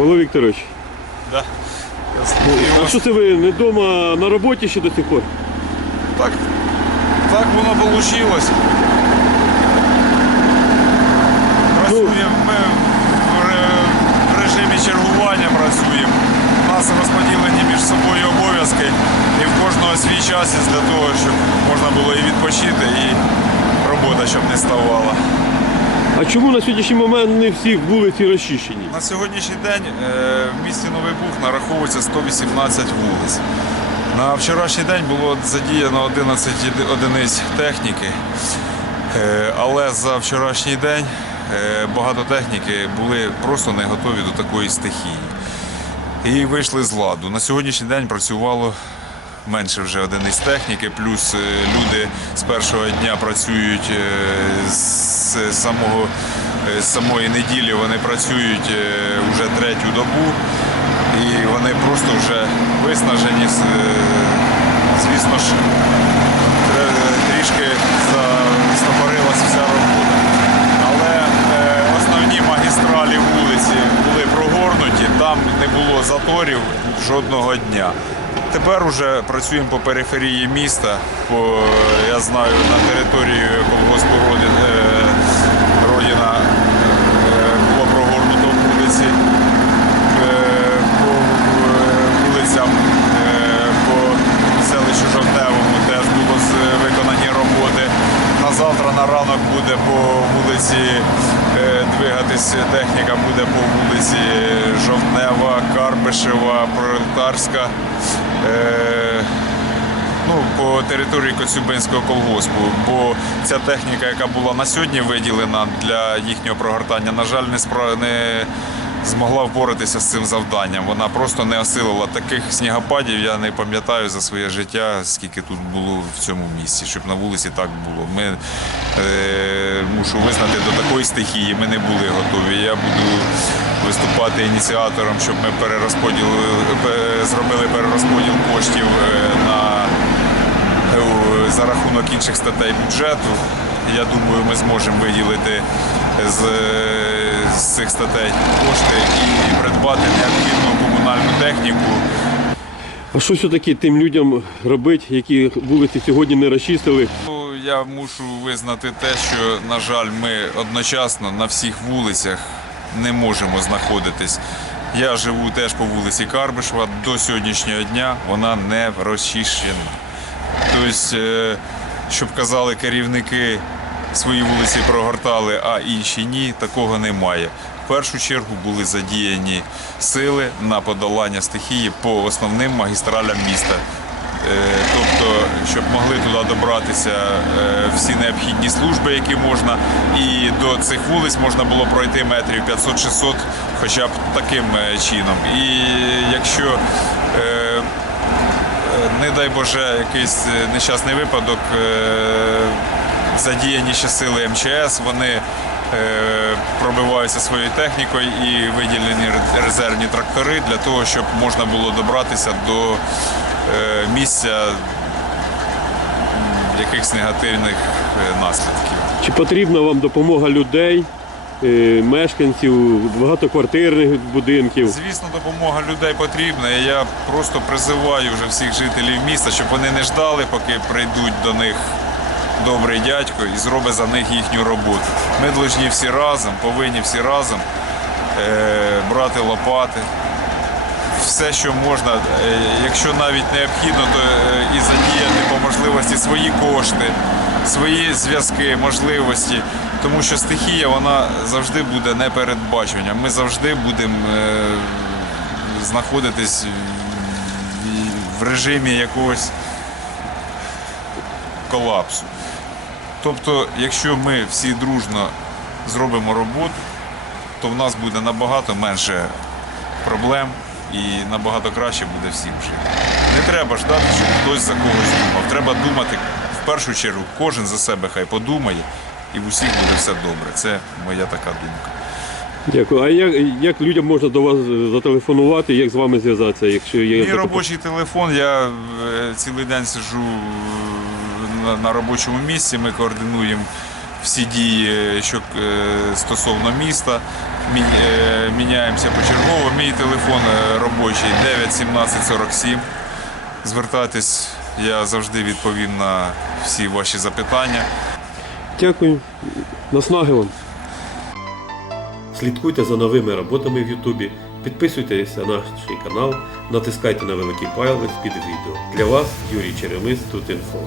Павло Вікторович, Да. а що це ви не вдома на роботі ще до сих пор? Так, так воно вийшло. Працюємо ми в режимі чергування працюємо. У нас розподілені між собою обов'язки і в кожного свій час для того, щоб можна було і відпочити, і робота щоб не ставала. А чому на сьогоднішній момент не всі вулиці розчищені? На сьогоднішній день е, в місті Новий Буг нараховується 118 вулиць. На вчорашній день було задіяно 11 одиниць техніки, Е, але за вчорашній день е, багато техніки були просто не готові до такої стихії. І вийшли з ладу. На сьогоднішній день працювало менше вже одиниць техніки, плюс люди з першого дня працюють е, з самого е, з самої неділі. Вони працюють е, вже третю добу, і вони просто вже виснажені. Е, Звісно ж, трішки застопорилась вся робота. Але е, основні магістралі вулиці були прогорнуті, там не було заторів жодного дня. Тепер уже працюємо по периферії міста. По, я знаю, на території колгоспу Родин, е, Родіна е, було прогорнуто вулиці. Е, по е, вулицям е, по селищу Жовтневому теж було з- виконані роботи. На завтра на ранок буде по вулиці е, двигатись техніка буде по вулиці Жовтнева, Карпишева, Пролетарська. Е, ну, по території Коцюбинського колгоспу, бо ця техніка, яка була на сьогодні виділена для їхнього прогортання, на жаль, не спра... не змогла впоратися з цим завданням. Вона просто не осилила таких снігопадів. Я не пам'ятаю за своє життя, скільки тут було в цьому місці, щоб на вулиці так було. Ми е, мушу визнати до такої стихії. Ми не були готові. Я буду виступати ініціатором, щоб ми перерозподіли зробили перерозподіл коштів е, на е, за рахунок інших статей бюджету. Я думаю, ми зможемо виділити з, з цих статей кошти і придбати необхідну комунальну техніку. А що все-таки тим людям робити, які вулиці сьогодні не розчистили? Ну, Я мушу визнати те, що, на жаль, ми одночасно на всіх вулицях не можемо знаходитись. Я живу теж по вулиці Карбишева. До сьогоднішнього дня вона не розчищена. Тобто, е, щоб казали керівники, свої вулиці прогортали, а інші ні, такого немає. В першу чергу були задіяні сили на подолання стихії по основним магістралям міста. Е, Тобто, щоб могли туди добратися е, всі необхідні служби, які можна, і до цих вулиць можна було пройти метрів 500-600, хоча б таким е, чином. І якщо не дай Боже, якийсь нещасний випадок, задіяні ще сили МЧС, вони е, пробиваються своєю технікою і виділені резервні трактори для того, щоб можна було добратися до е, місця якихось негативних е, наслідків. Чи потрібна вам допомога людей, мешканців багатоквартирних будинків? Звісно, допомога людей потрібна. І я просто призиваю вже всіх жителів міста, щоб вони не ждали, поки прийдуть до них добрий дядько і зробить за них їхню роботу. Ми повинні всі разом, повинні всі разом е, брати лопати. Все, що можна, Е, якщо навіть необхідно, то е, і задіяти по можливості свої кошти, свої зв'язки, можливості. Тому що стихія вона завжди буде непередбачення. Ми завжди будемо знаходитись в режимі якогось колапсу. Тобто, якщо ми всі дружно зробимо роботу, то в нас буде набагато менше проблем і набагато краще буде всім жити. Не треба ждати, щоб хтось за когось думав. Треба думати в першу чергу, кожен за себе хай подумає, і в усіх буде все добре. Це моя така думка. Дякую. А як, як людям можна до вас зателефонувати, як з вами зв'язатися, якщо є Мій робочий телефон, я е, цілий день сиджу е, на, робочому місці, ми координуємо всі дії, що е, стосовно міста. Мі- е, Міняємося почергово. Мій телефон е, робочий 9 17 47. Звертайтесь, я завжди відповім на всі ваші запитання. Дякую. Наснаги вам. Слідкуйте за новими роботами в Ютубі, підписуйтесь на наш канал, натискайте на великий палець під відео. Для вас Юрій Черемис тут інфо.